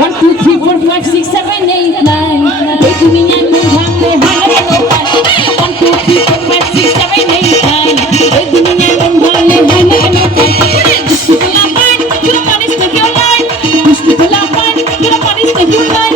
1 2 3 4 5 6 7 8 9 এই দুনিয়া মন ভাঙলে হয় না কেন 1 2 3 4 5 6 7 8 9 এই দুনিয়া মন ভাঙলে হয় না কেন দুষ্টু পোলা পান তোরা পানিস না কেউ নাই দুষ্টু পোলা পান তোরা পানিস না কেউ নাই